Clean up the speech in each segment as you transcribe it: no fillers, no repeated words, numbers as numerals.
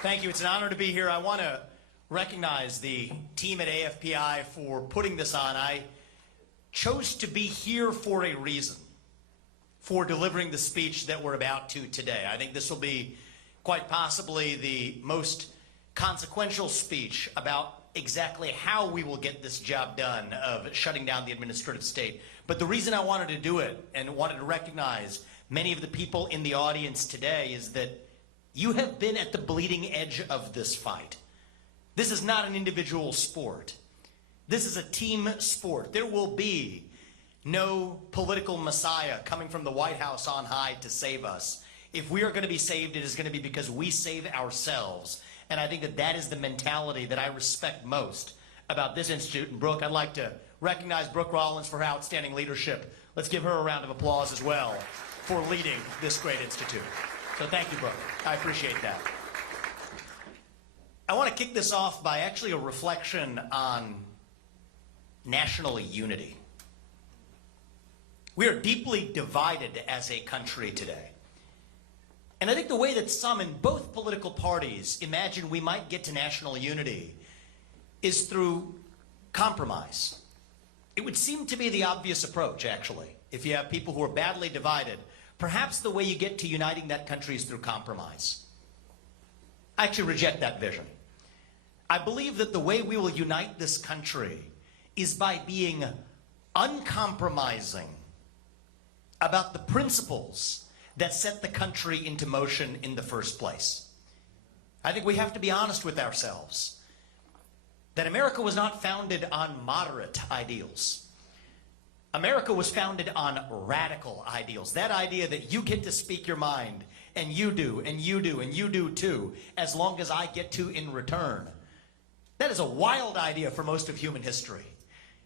Thank you. It's an honor to be here. I want to recognize the team at AFPI for putting this on. I chose to be here for a reason, for delivering the speech that we're about to today. I think this will be quite possibly the most consequential speech about exactly how we will get this job done of shutting down the administrative state. But the reason I wanted to do it and wanted to recognize many of the people in the audience today is that you have been at the bleeding edge of this fight. This is not an individual sport. This is a team sport. There will be no political messiah coming from the White House on high to save us. If we are going to be saved, it is going to be because we save ourselves. And I think that that is the mentality that I respect most about this institute. And Brooke, I'd like to recognize Brooke Rollins for her outstanding leadership. Let's give her a round of applause as well for leading this great institute. So thank you, Brooke. I appreciate that. I want to kick this off by actually a reflection on national unity. We are deeply divided as a country today. And I think the way that some in both political parties imagine we might get to national unity is through compromise. It would seem to be the obvious approach, actually. If you have people who are badly divided, perhaps the way you get to uniting that country is through compromise. I actually reject that vision. I believe that the way we will unite this country is by being uncompromising about the principles that set the country into motion in the first place. I think we have to be honest with ourselves that America was not founded on moderate ideals. America was founded on radical ideals. That idea that you get to speak your mind, and you do, and you do, and you do too, as long as I get to in return. That is a wild idea for most of human history.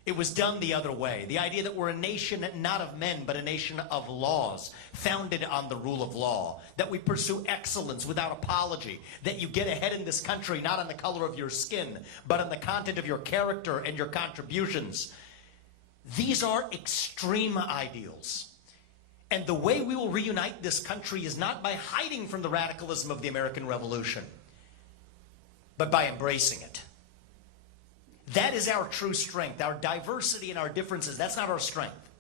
It was done the other way. The idea that we're a nation not of men, but a nation of laws, founded on the rule of law, that we pursue excellence without apology, that you get ahead in this country not on the color of your skin, but on the content of your character and your contributions. These are extreme ideals. And the way we will reunite this country is not by hiding from the radicalism of the American Revolution, but by embracing it. That is our true strength. Our diversity and our differences, that's not our strength.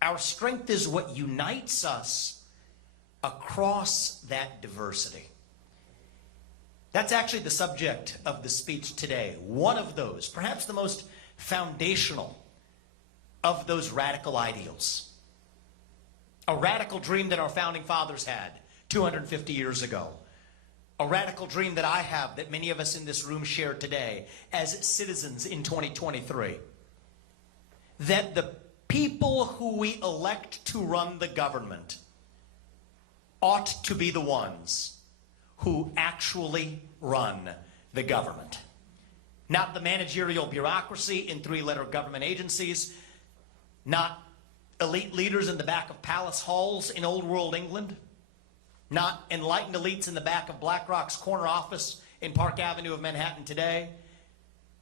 Our strength is what unites us across that diversity. That's actually the subject of the speech today. One of those, perhaps the most foundational of those radical ideals. A radical dream that our founding fathers had 250 years ago. A radical dream that I have, that many of us in this room share today as citizens in 2023. That the people who we elect to run the government ought to be the ones who actually run the government. Not the managerial bureaucracy in three-letter government agencies, not elite leaders in the back of palace halls in old world England, not enlightened elites in the back of BlackRock's corner office in Park Avenue of Manhattan today,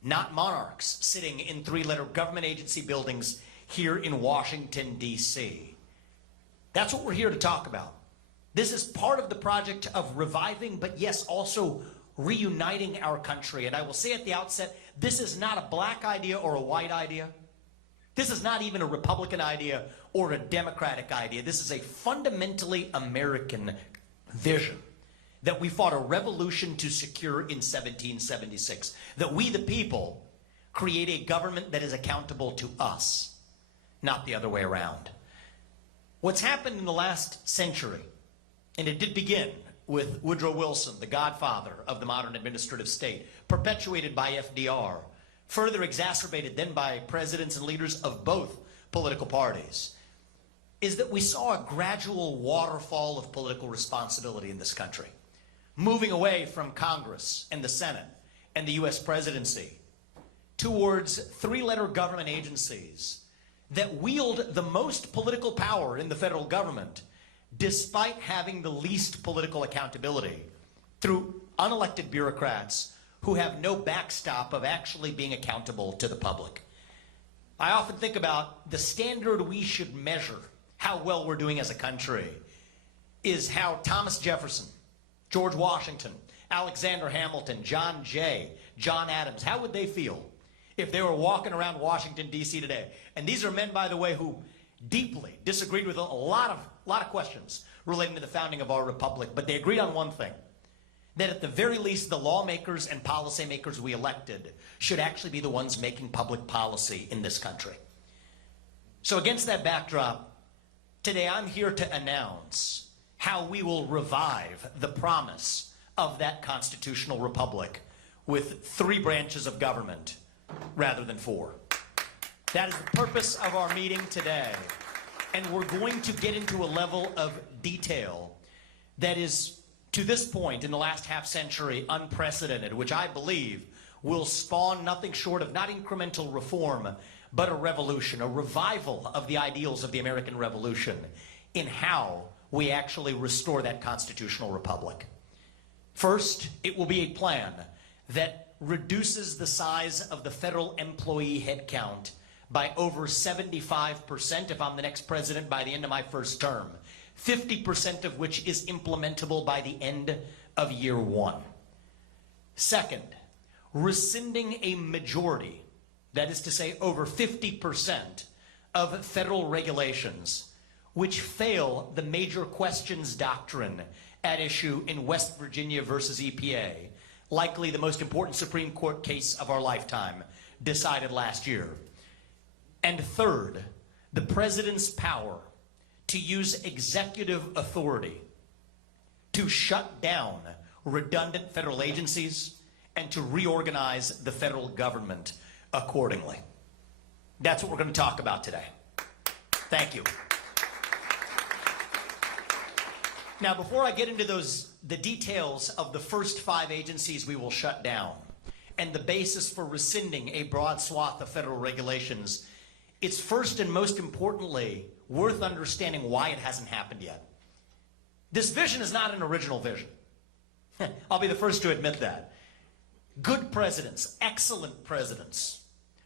not monarchs sitting in three-letter government agency buildings here in Washington, D.C. That's what we're here to talk about. This is part of the project of reviving, but yes, also reuniting our country. And I will say at the outset, this is not a black idea or a white idea. This is not even a Republican idea or a Democratic idea. This is a fundamentally American vision that we fought a revolution to secure in 1776. That we, the people, create a government that is accountable to us, not the other way around. What's happened in the last century, and it did begin with Woodrow Wilson, the godfather of the modern administrative state, perpetuated by FDR, further exacerbated then by presidents and leaders of both political parties, is that we saw a gradual waterfall of political responsibility in this country, moving away from Congress and the Senate and the U.S. presidency towards three-letter government agencies that wield the most political power in the federal government, despite having the least political accountability, through unelected bureaucrats who have no backstop of actually being accountable to the public. I often think about the standard we should measure how well we're doing as a country is how Thomas Jefferson George Washington, Alexander Hamilton, John Jay, John Adams, how would they feel if they were walking around Washington, D.C. today? And these are men, by the way, who deeply disagreed with a lot of questions relating to the founding of our republic, but they agreed on one thing, that at the very least, the lawmakers and policymakers we elected should actually be the ones making public policy in this country. So against that backdrop, today I'm here to announce how we will revive the promise of that constitutional republic with 3 branches of government rather than 4. That is the purpose of our meeting today. And we're going to get into a level of detail that is, to this point in the last half century, unprecedented, which I believe will spawn nothing short of not incremental reform, but a revolution, a revival of the ideals of the American Revolution in how we actually restore that constitutional republic. First, it will be a plan that reduces the size of the federal employee headcount by over 75% if I'm the next president by the end of my first term, 50% of which is implementable by the end of year 1. Second, rescinding a majority, that is to say over 50% of federal regulations which fail the major questions doctrine at issue in West Virginia versus EPA, likely the most important Supreme Court case of our lifetime, decided last year. And third, the president's power to use executive authority to shut down redundant federal agencies and to reorganize the federal government accordingly. That's what we're going to talk about today. Thank you. Now, before I get into the details of the first 5 agencies we will shut down and the basis for rescinding a broad swath of federal regulations, it's first and most importantly worth understanding why it hasn't happened yet. This vision is not an original vision. I'll be the first to admit that. Good presidents, excellent presidents,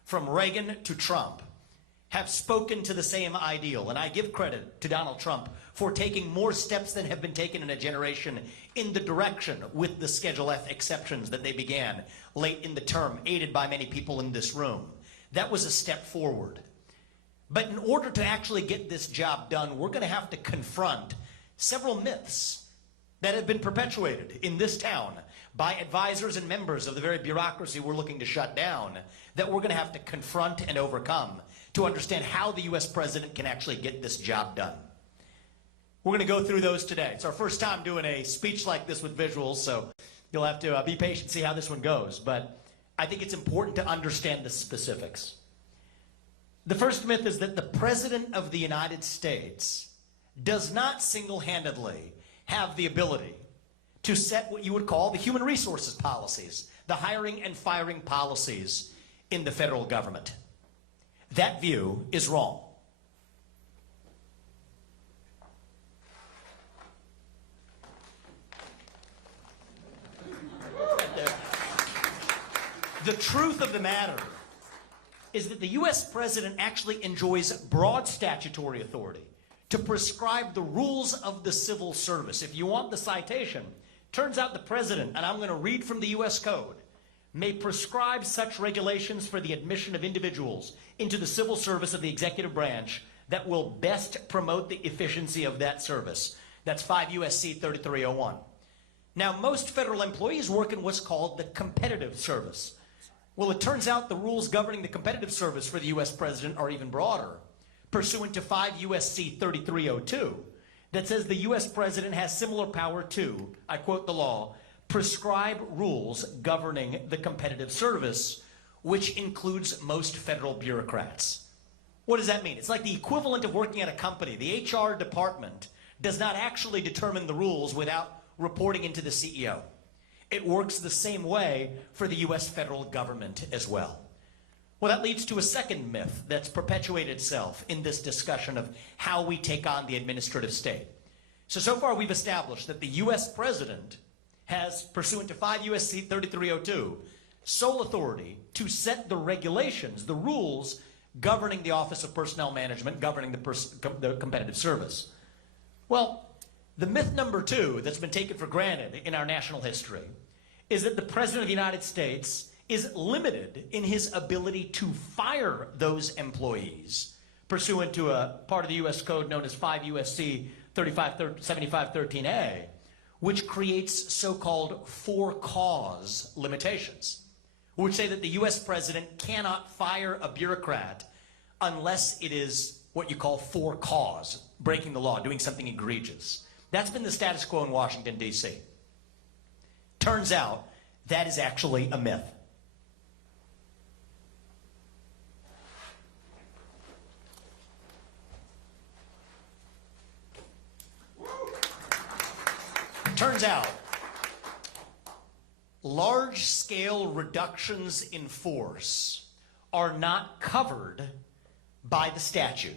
from Reagan to Trump, have spoken to the same ideal, and I give credit to Donald Trump for taking more steps than have been taken in a generation in the direction with the Schedule F exceptions that they began late in the term, aided by many people in this room. That was a step forward. But in order to actually get this job done, we're going to have to confront several myths that have been perpetuated in this town by advisors and members of the very bureaucracy we're looking to shut down, that we're going to have to confront and overcome to understand how the U.S. president can actually get this job done. We're going to go through those today. It's our first time doing a speech like this with visuals, so you'll have to be patient and see how this one goes. But I think it's important to understand the specifics. The first myth is that the President of the United States does not single-handedly have the ability to set what you would call the human resources policies, the hiring and firing policies in the federal government. That view is wrong. The truth of the matter is that the U.S. president actually enjoys broad statutory authority to prescribe the rules of the civil service. If you want the citation, turns out the president, and I'm going to read from the U.S. Code, may prescribe such regulations for the admission of individuals into the civil service of the executive branch that will best promote the efficiency of that service. That's 5 U.S.C. 3301. Now, most federal employees work in what's called the competitive service. Well, it turns out the rules governing the competitive service for the U.S. president are even broader, pursuant to 5 U.S.C. 3302, that says the U.S. president has similar power to, I quote the law, prescribe rules governing the competitive service, which includes most federal bureaucrats. What does that mean? It's like the equivalent of working at a company. The HR department does not actually determine the rules without reporting into the CEO. It works the same way for the U.S. federal government as well. Well, that leads to a second myth that's perpetuated itself in this discussion of how we take on the administrative state. So far we've established that the U.S. president has, pursuant to 5 U.S.C. 3302, sole authority to set the regulations, the rules governing the Office of Personnel Management, governing the competitive service. Well, The myth number two that's been taken for granted in our national history is that the President of the United States is limited in his ability to fire those employees pursuant to a part of the U.S. Code known as 5 U.S.C. 7513A, which creates so-called for-cause limitations, which say that the U.S. President cannot fire a bureaucrat unless it is what you call for cause, breaking the law, doing something egregious. That's been the status quo in Washington, D.C. Turns out that is actually a myth. Turns out large-scale reductions in force are not covered by the statute.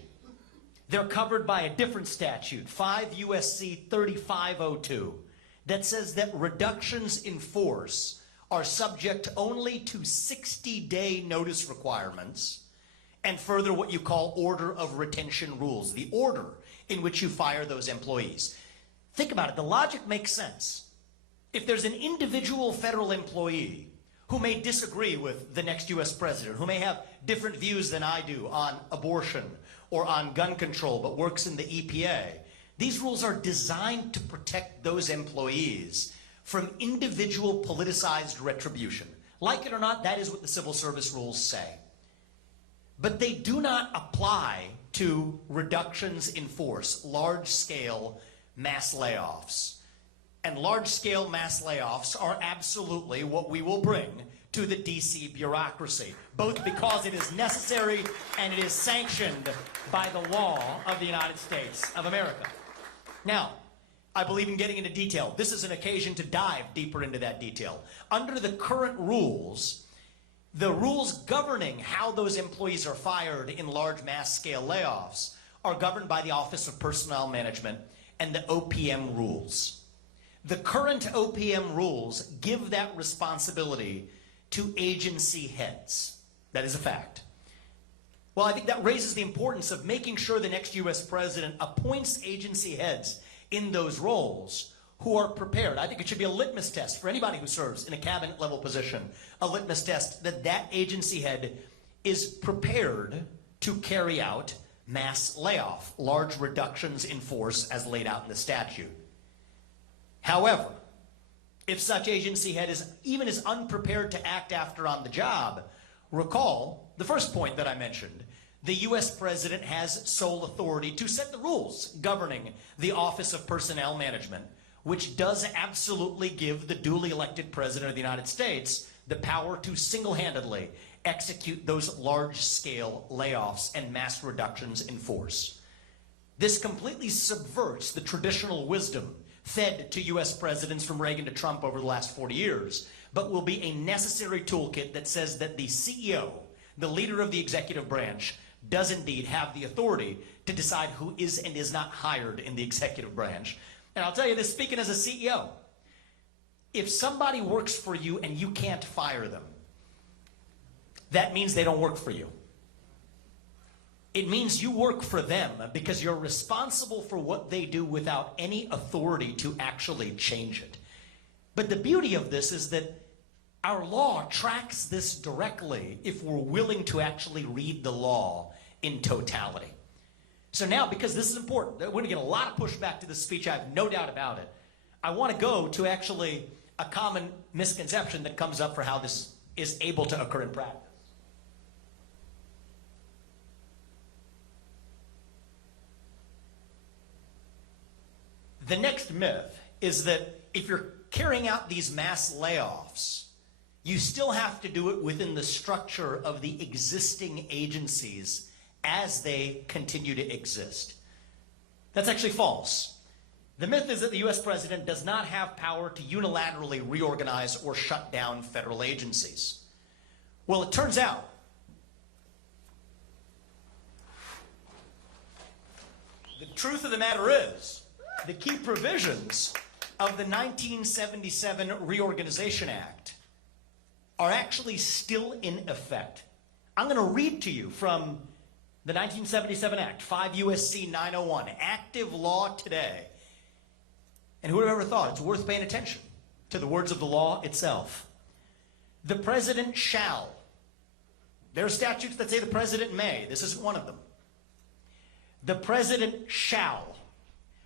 They're covered by a different statute, 5 U.S.C. 3502, that says that reductions in force are subject only to 60-day notice requirements and further what you call order of retention rules, the order in which you fire those employees. Think about it. The logic makes sense. If there's an individual federal employee who may disagree with the next U.S. president, who may have different views than I do on abortion or on gun control, but works in the EPA, these rules are designed to protect those employees from individual politicized retribution. Like it or not, that is what the civil service rules say. But they do not apply to reductions in force, large-scale mass layoffs. And large-scale mass layoffs are absolutely what we will bring to the DC bureaucracy, both because it is necessary and it is sanctioned by the law of the United States of America. Now, I believe in getting into detail. This is an occasion to dive deeper into that detail. Under the current rules, the rules governing how those employees are fired in large mass-scale layoffs are governed by the Office of Personnel Management and the OPM rules. The current OPM rules give that responsibility to agency heads. That is a fact. Well, I think that raises the importance of making sure the next U.S. president appoints agency heads in those roles who are prepared. I think it should be a litmus test for anybody who serves in a cabinet level position, a litmus test that that agency head is prepared to carry out mass layoff, large reductions in force as laid out in the statute. However, if such agency head is even as unprepared to act after on the job, recall the first point that I mentioned. The U.S. president has sole authority to set the rules governing the Office of Personnel Management, which does absolutely give the duly elected president of the United States the power to single-handedly execute those large-scale layoffs and mass reductions in force. This completely subverts the traditional wisdom fed to U.S. presidents from Reagan to Trump over the last 40 years, but will be a necessary toolkit that says that the CEO, the leader of the executive branch, does indeed have the authority to decide who is and is not hired in the executive branch. And I'll tell you this, speaking as a CEO, if somebody works for you and you can't fire them, that means they don't work for you. It means you work for them because you're responsible for what they do without any authority to actually change it. But the beauty of this is that our law tracks this directly if we're willing to actually read the law in totality. So now, because this is important, we're going to get a lot of pushback to this speech, I have no doubt about it. I want to go to actually a common misconception that comes up for how this is able to occur in practice. The next myth is that if you're carrying out these mass layoffs, you still have to do it within the structure of the existing agencies as they continue to exist. That's actually false. The myth is that the U.S. president does not have power to unilaterally reorganize or shut down federal agencies. Well, it turns out the truth of the matter is the key provisions of the 1977 Reorganization Act are actually still in effect. I'm going to read to you from the 1977 Act, 5 U.S.C. 901, active law today. And who would have ever thought it's worth paying attention to the words of the law itself? The president shall. There are statutes that say the president may. This isn't one of them. The president shall,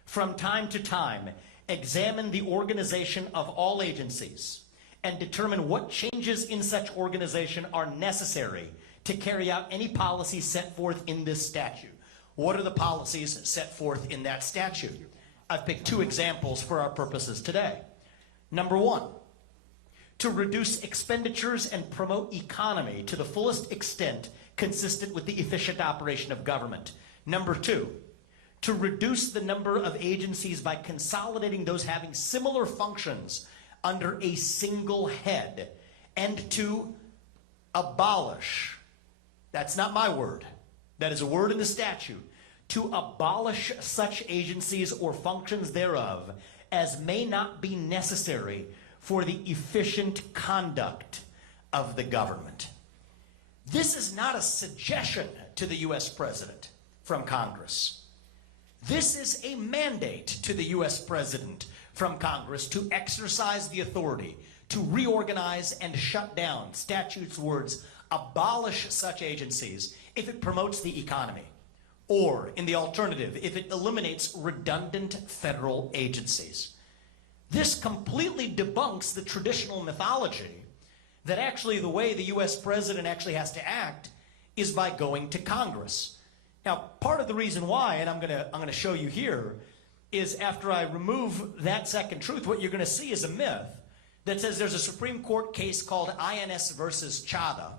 from time to time, examine the organization of all agencies and determine what changes in such organization are necessary to carry out any policies set forth in this statute. What are the policies set forth in that statute? I've picked two examples for our purposes today. Number one, to reduce expenditures and promote economy to the fullest extent consistent with the efficient operation of government. Number two, to reduce the number of agencies by consolidating those having similar functions under a single head, and to abolish, that's not my word, that is a word in the statute, to abolish such agencies or functions thereof as may not be necessary for the efficient conduct of the government. This is not a suggestion to the U.S. president from Congress. This is a mandate to the U.S. president from Congress to exercise the authority to reorganize and shut down, statute's words, abolish such agencies if it promotes the economy, or in the alternative, if it eliminates redundant federal agencies. This completely debunks the traditional mythology that actually the way the U.S. president actually has to act is by going to Congress. Now, part of the reason why, and I'm gonna show you here, is after I remove that second truth, what you're gonna see is a myth that says there's a Supreme Court case called INS versus Chadha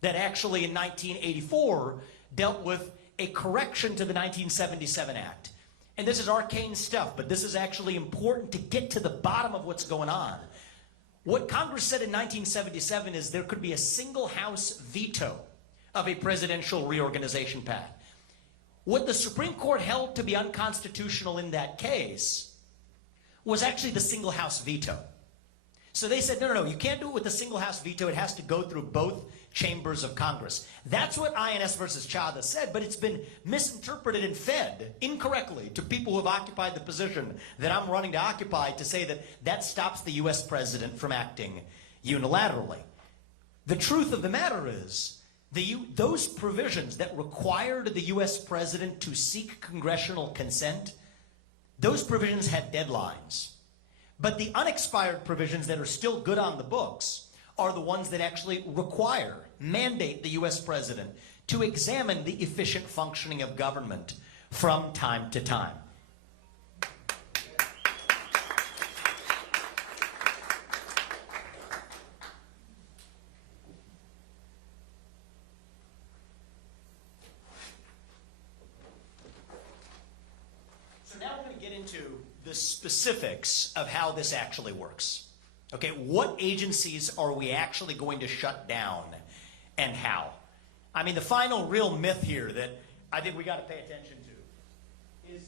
that actually in 1984 dealt with a correction to the 1977 Act. And this is arcane stuff, but this is actually important to get to the bottom of what's going on. What Congress said in 1977 is there could be a single House veto of a presidential reorganization path. What the Supreme Court held to be unconstitutional in that case was actually the single House veto. So they said, no, you can't do it with the single House veto. It has to go through both chambers of Congress. That's what INS versus Chadha said, but it's been misinterpreted and fed incorrectly to people who have occupied the position that I'm running to occupy to say that that stops the U.S. president from acting unilaterally. The truth of the matter is, those provisions that required the U.S. president to seek congressional consent, those provisions had deadlines. But the unexpired provisions that are still good on the books are the ones that actually mandate the U.S. president to examine the efficient functioning of government from time to time. So now we're going to get into the specifics of how this actually works. Okay, what agencies are we actually going to shut down and how? I mean, the final real myth here that I think we got to pay attention to is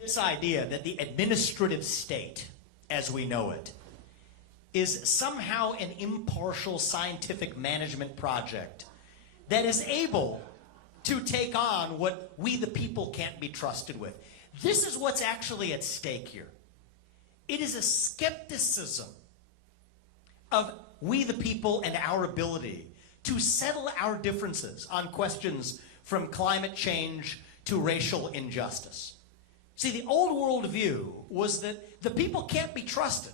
this idea that the administrative state, as we know it, is somehow an impartial scientific management project that is able to take on what we the people can't be trusted with. This is what's actually at stake here. It is a skepticism of we the people and our ability to settle our differences on questions from climate change to racial injustice. See, the old world view was that the people can't be trusted.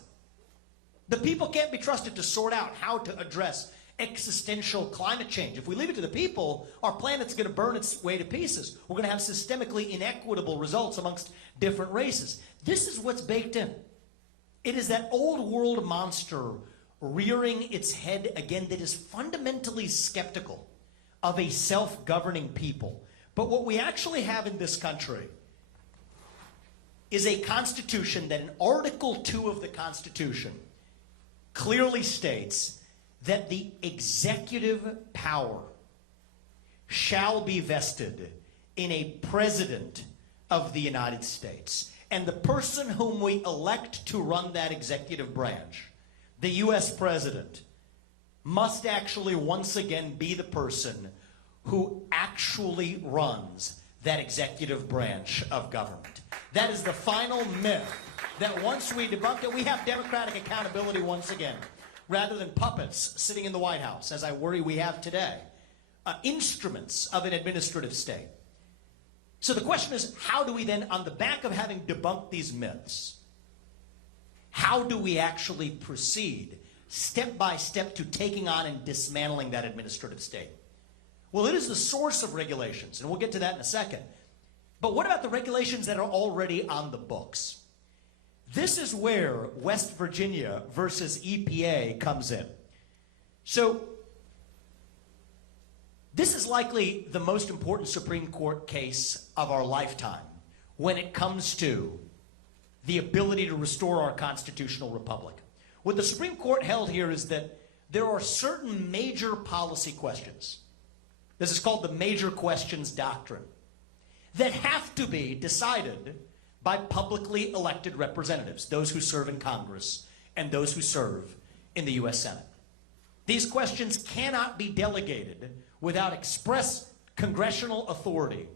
The people can't be trusted to sort out how to address existential climate change. If we leave it to the people, our planet's going to burn its way to pieces. We're going to have systemically inequitable results amongst different races. This is what's baked in. It is that old world monster rearing its head again that is fundamentally skeptical of a self-governing people. But what we actually have in this country is a constitution that in Article 2 of the Constitution clearly states that the executive power shall be vested in a president of the United States. And the person whom we elect to run that executive branch, the U.S. president, must actually once again be the person who actually runs that executive branch of government. That is the final myth that once we debunked it, we have democratic accountability once again, rather than puppets sitting in the White House, as I worry we have today, instruments of an administrative state. So the question is, how do we then, on the back of having debunked these myths, how do we actually proceed step by step to taking on and dismantling that administrative state? Well, it is the source of regulations, and we'll get to that in a second. But what about the regulations that are already on the books? This is where West Virginia versus EPA comes in. So this is likely the most important Supreme Court case of our lifetime when it comes to the ability to restore our constitutional republic. What the Supreme Court held here is that there are certain major policy questions. This is called the major questions doctrine, that have to be decided by publicly elected representatives, those who serve in Congress and those who serve in the U.S. Senate. These questions cannot be delegated without express congressional authority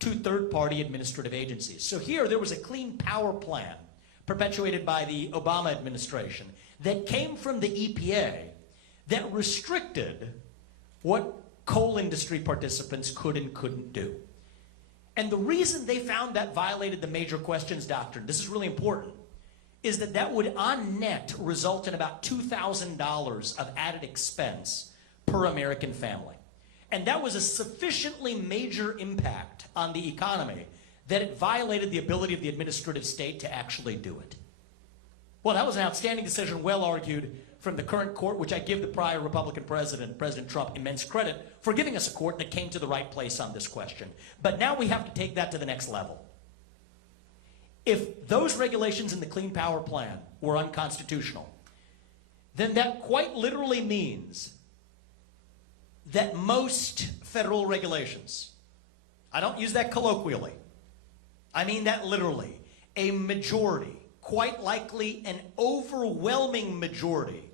to third-party administrative agencies. So here there was a clean power plan perpetuated by the Obama administration that came from the EPA that restricted what coal industry participants could and couldn't do. And the reason they found that violated the major questions doctrine, this is really important, is that that would on net result in about $2,000 of added expense per American family. And that was a sufficiently major impact on the economy that it violated the ability of the administrative state to actually do it. Well, that was an outstanding decision, well argued from the current court, which I give the prior Republican president, President Trump, immense credit for giving us a court that came to the right place on this question. But now we have to take that to the next level. If those regulations in the Clean Power Plan were unconstitutional, then that quite literally means that most federal regulations, I don't use that colloquially, I mean that literally, a majority, quite likely an overwhelming majority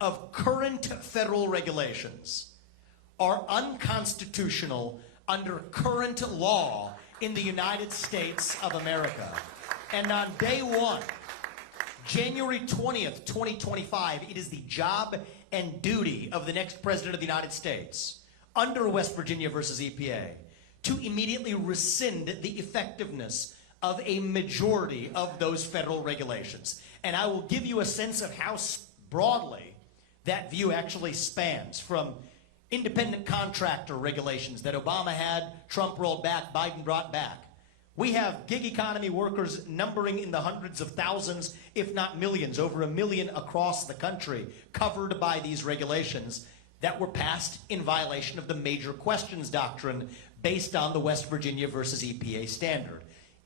of current federal regulations are unconstitutional under current law in the United States of America. And on day one, January 20th, 2025, it is the job and duty of the next president of the United States, under West Virginia versus EPA, to immediately rescind the effectiveness of a majority of those federal regulations. And I will give you a sense of how broadly that view actually spans, from independent contractor regulations that Obama had, Trump rolled back, Biden brought back. We have gig economy workers numbering in the hundreds of thousands, if not millions, over 1 million across the country, covered by these regulations that were passed in violation of the major questions doctrine based on the West Virginia versus EPA standard.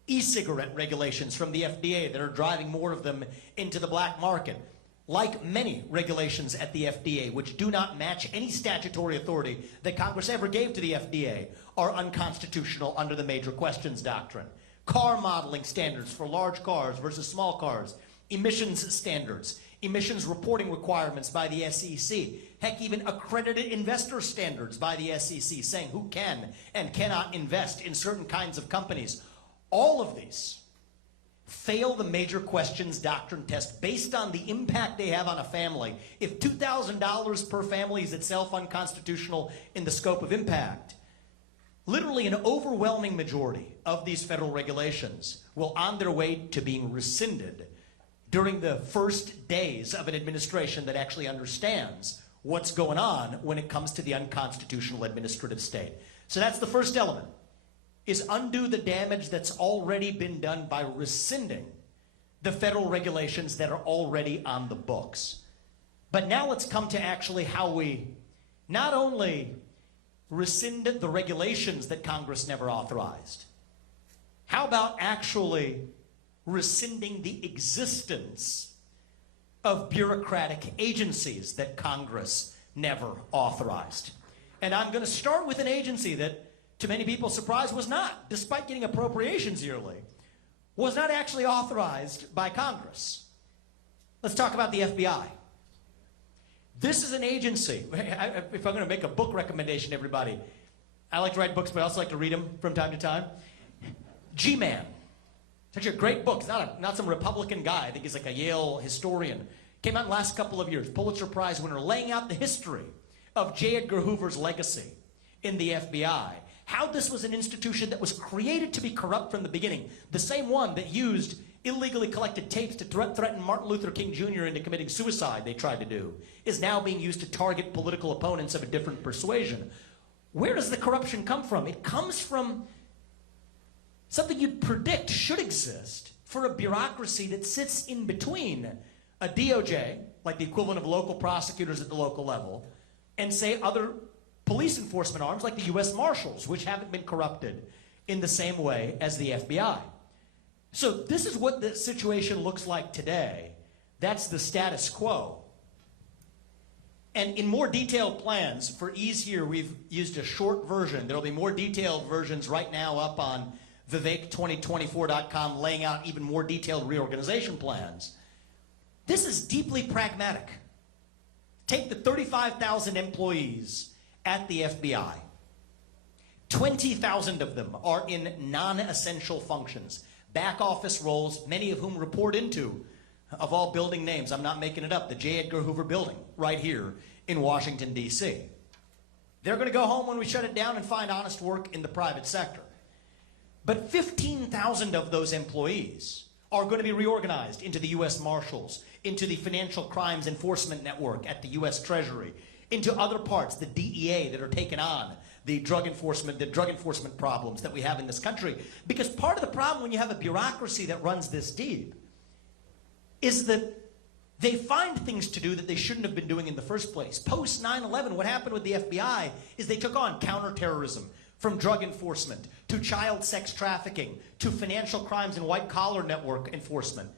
E-cigarette regulations from the FDA that are driving more of them into the black market. Like many regulations at the FDA, which do not match any statutory authority that Congress ever gave to the FDA, are unconstitutional under the major questions doctrine. Car modeling standards for large cars versus small cars. Emissions standards. Emissions reporting requirements by the SEC. Heck, even accredited investor standards by the SEC saying who can and cannot invest in certain kinds of companies. All of these fail the major questions doctrine test based on the impact they have on a family. If $2,000 per family is itself unconstitutional in the scope of impact, literally an overwhelming majority of these federal regulations will on their way to being rescinded during the first days of an administration that actually understands what's going on when it comes to the unconstitutional administrative state. So that's the first element, is undo the damage that's already been done by rescinding the federal regulations that are already on the books. But now let's come to actually how we not only rescind the regulations that Congress never authorized, how about actually rescinding the existence of bureaucratic agencies that Congress never authorized? And I'm going to start with an agency that, to many people's surprise, was not, despite getting appropriations yearly, was not actually authorized by Congress. Let's talk about the FBI. This is an agency. If I'm going to make a book recommendation to everybody, I like to write books, but I also like to read them from time to time. G-Man. It's actually a great book. It's not some Republican guy. I think he's like a Yale historian. Came out in the last couple of years. Pulitzer Prize winner, laying out the history of J. Edgar Hoover's legacy in the FBI. How this was an institution that was created to be corrupt from the beginning. The same one that used illegally collected tapes to threaten Martin Luther King Jr. into committing suicide, they tried to do, is now being used to target political opponents of a different persuasion. Where does the corruption come from? It comes from something you'd predict should exist for a bureaucracy that sits in between a DOJ, like the equivalent of local prosecutors at the local level, and say other police enforcement arms like the U.S. Marshals, which haven't been corrupted in the same way as the FBI. So this is what the situation looks like today. That's the status quo. And in more detailed plans, for ease here, we've used a short version. There'll be more detailed versions right now up on Vivek2024.com, laying out even more detailed reorganization plans. This is deeply pragmatic. Take the 35,000 employees at the FBI. 20,000 of them are in non-essential functions, back office roles, many of whom report into, of all building names, I'm not making it up, the J. Edgar Hoover building right here in Washington, D.C. They're going to go home when we shut it down and find honest work in the private sector. But 15,000 of those employees are going to be reorganized into the U.S. Marshals, into the Financial Crimes Enforcement Network at the U.S. Treasury, into other parts, the DEA, that are taking on the drug enforcement problems that we have in this country. Because part of the problem when you have a bureaucracy that runs this deep is that they find things to do that they shouldn't have been doing in the first place. Post 9/11, what happened with the FBI is they took on counterterrorism, from drug enforcement to child sex trafficking to financial crimes and white-collar network enforcement.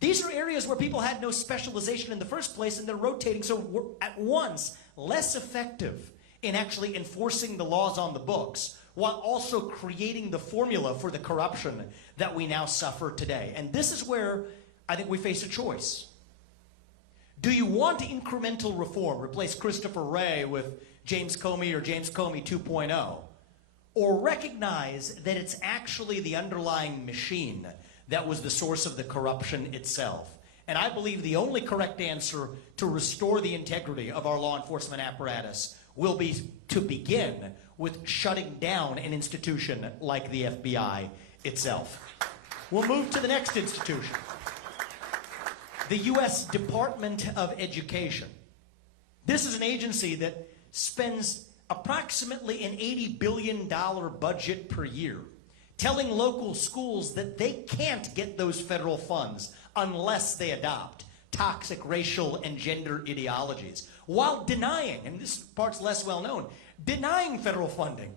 These are areas where people had no specialization in the first place, and they're rotating, so we're at once less effective in actually enforcing the laws on the books, while also creating the formula for the corruption that we now suffer today. And this is where I think we face a choice. Do you want incremental reform, replace Christopher Wray with James Comey or James Comey 2.0, or recognize that it's actually the underlying machine that was the source of the corruption itself? And I believe the only correct answer to restore the integrity of our law enforcement apparatus will be to begin with shutting down an institution like the FBI itself. We'll move to the next institution, the U.S. Department of Education. This is an agency that spends approximately an $80 billion budget per year, telling local schools that they can't get those federal funds unless they adopt toxic racial and gender ideologies, while denying, and this part's less well known, denying federal funding.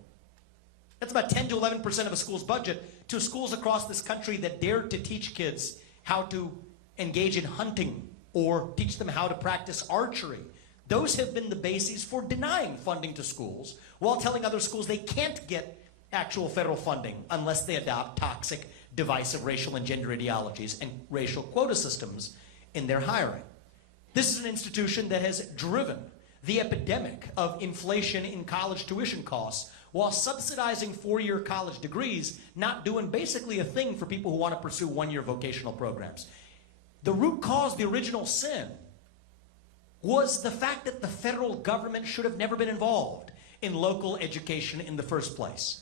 That's about 10 to 11% of a school's budget to schools across this country that dared to teach kids how to engage in hunting or teach them how to practice archery. Those have been the bases for denying funding to schools, while telling other schools they can't get actual federal funding unless they adopt toxic, divisive racial and gender ideologies and racial quota systems in their hiring. This is an institution that has driven the epidemic of inflation in college tuition costs while subsidizing four-year college degrees, not doing basically a thing for people who want to pursue one-year vocational programs. The root cause, the original sin, was the fact that the federal government should have never been involved in local education in the first place.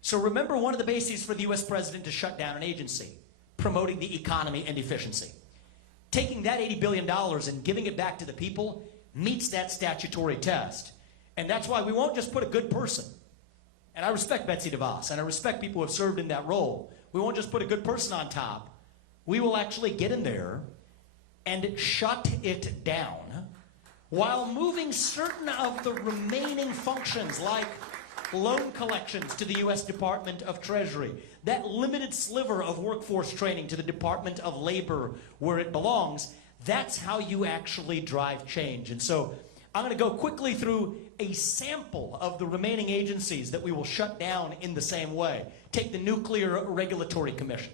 So remember, one of the bases for the U.S. president to shut down an agency, promoting the economy and efficiency. Taking that $80 billion and giving it back to the people meets that statutory test. And that's why we won't just put a good person. And I respect Betsy DeVos, and I respect people who have served in that role. We won't just put a good person on top. We will actually get in there and shut it down while moving certain of the remaining functions, like loan collections, to the U.S. Department of Treasury, that limited sliver of workforce training to the Department of Labor where it belongs. That's how you actually drive change. And so I'm going to go quickly through a sample of the remaining agencies that we will shut down in the same way. Take the Nuclear Regulatory Commission,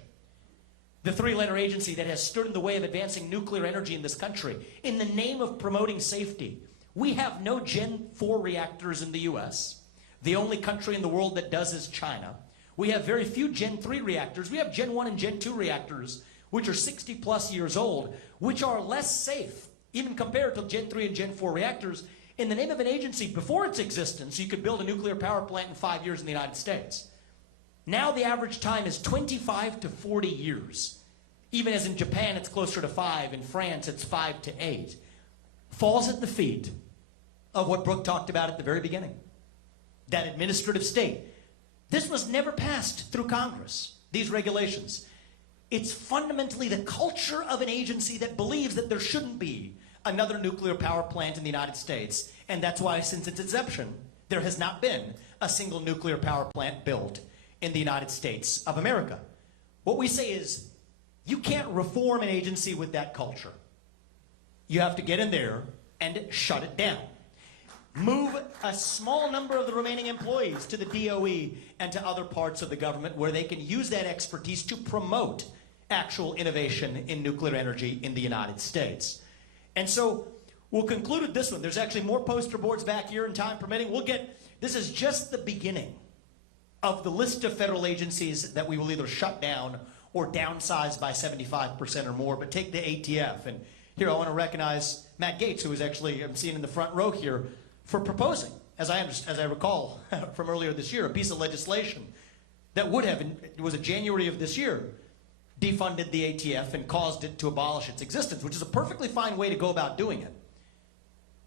the three-letter agency that has stood in the way of advancing nuclear energy in this country in the name of promoting safety. We have no Gen 4 reactors in the U.S. The only country in the world that does is China. We have very few Gen 3 reactors. We have Gen 1 and Gen 2 reactors, which are 60 plus years old, which are less safe, even compared to Gen 3 and Gen 4 reactors. In the name of an agency, before its existence, you could build a nuclear power plant in 5 years in the United States. Now the average time is 25 to 40 years. Even as in Japan, it's closer to 5. In France, it's 5 to 8. Falls at the feet of what Brooke talked about at the very beginning. That administrative state. This was never passed through Congress, these regulations. It's fundamentally the culture of an agency that believes that there shouldn't be another nuclear power plant in the United States. And that's why, since its inception, there has not been a single nuclear power plant built in the United States of America. What we say is, you can't reform an agency with that culture. You have to get in there and shut it down. Move a small number of the remaining employees to the DOE and to other parts of the government where they can use that expertise to promote actual innovation in nuclear energy in the United States. And so we'll conclude with this one. There's actually more poster boards back here, and time permitting. This is just the beginning of the list of federal agencies that we will either shut down or downsize by 75% or more. But take the ATF. And here I want to recognize Matt Gaetz, who is actually, I'm seeing in the front row here, for proposing, as I recall from earlier this year, a piece of legislation that would have, it was in January of this year, defunded the ATF and caused it to abolish its existence, which is a perfectly fine way to go about doing it.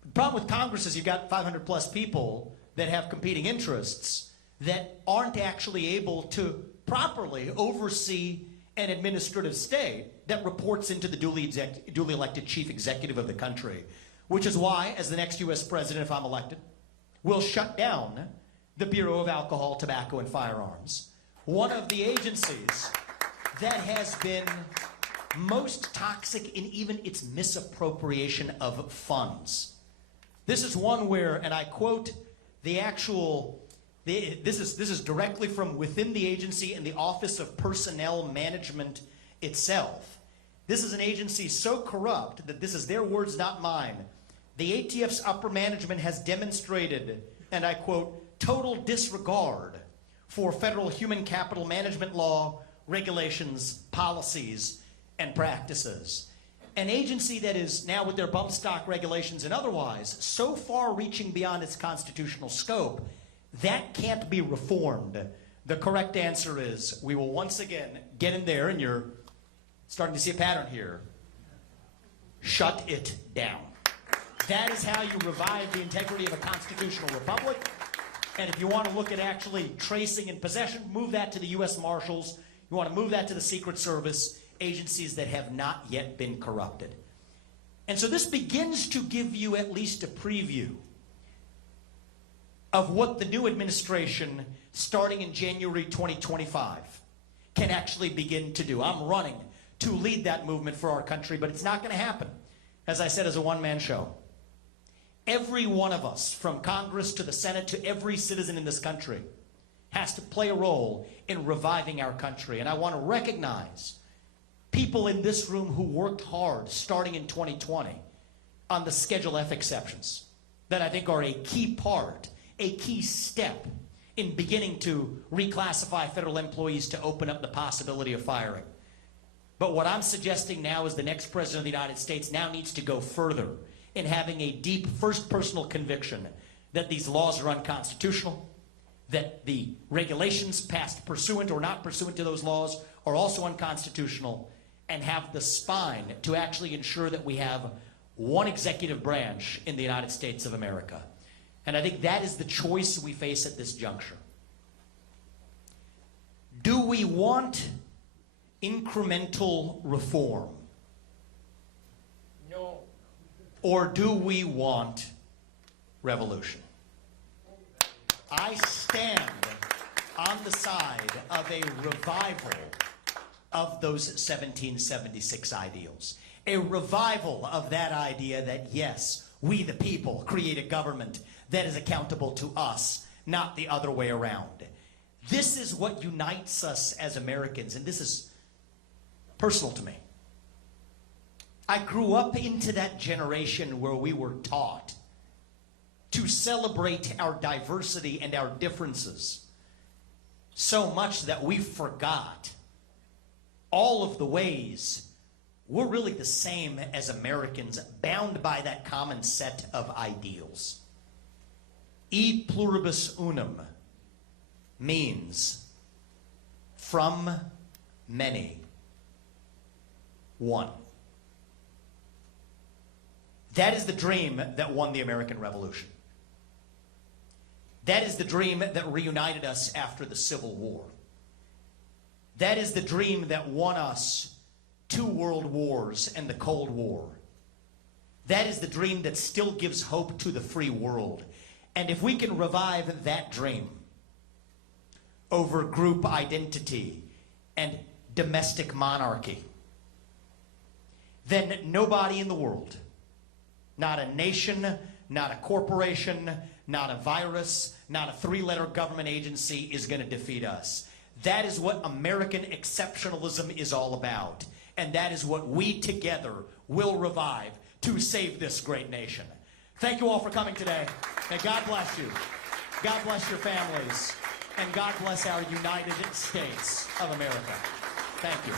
The problem with Congress is you've got 500 plus people that have competing interests that aren't actually able to properly oversee an administrative state that reports into the duly elected chief executive of the country. Which is why, as the next U.S. president, if I'm elected, we'll shut down the Bureau of Alcohol, Tobacco, and Firearms, one of the agencies that has been most toxic in even its misappropriation of funds. This is one where, and I quote the actual, this is directly from within the agency and the Office of Personnel Management itself. This is an agency so corrupt that this is their words, not mine. The ATF's upper management has demonstrated, and I quote, total disregard for federal human capital management law, regulations, policies, and practices. An agency that is now, with their bump stock regulations and otherwise, so far reaching beyond its constitutional scope, that can't be reformed. The correct answer is, we will once again get in there, and you're starting to see a pattern here. Shut it down. That is how you revive the integrity of a constitutional republic. And if you want to look at actually tracing and possession, move that to the U.S. Marshals. You want to move that to the Secret Service, agencies that have not yet been corrupted. And so this begins to give you at least a preview of what the new administration, starting in January 2025, can actually begin to do. I'm running to lead that movement for our country, but it's not going to happen, as I said, as a one-man show. Every one of us, from Congress to the Senate to every citizen in this country, has to play a role in reviving our country. And I want to recognize people in this room who worked hard starting in 2020 on the Schedule F exceptions that I think are a key part, a key step in beginning to reclassify federal employees to open up the possibility of firing. But what I'm suggesting now is the next president of the United States now needs to go further in having a deep first personal conviction that these laws are unconstitutional, that the regulations passed pursuant or not pursuant to those laws are also unconstitutional, and have the spine to actually ensure that we have one executive branch in the United States of America. And I think that is the choice we face at this juncture. Do we want incremental reform? No. Or do we want revolution? I stand on the side of a revival of those 1776 ideals. A revival of that idea that, yes, we the people create a government that is accountable to us, not the other way around. This is what unites us as Americans, and this is personal to me. I grew up into that generation where we were taught to celebrate our diversity and our differences, so much that we forgot all of the ways we're really the same as Americans, bound by that common set of ideals. E pluribus unum means from many, one. That is the dream that won the American Revolution. That is the dream that reunited us after the Civil War. That is the dream that won us 2 world wars and the Cold War. That is the dream that still gives hope to the free world. And if we can revive that dream over group identity and domestic monarchy, then nobody in the world, not a nation, not a corporation, not a virus, not a 3-letter government agency is going to defeat us. That is what American exceptionalism is all about. And that is what we together will revive to save this great nation. Thank you all for coming today. May God bless you. God bless your families. And God bless our United States of America. Thank you.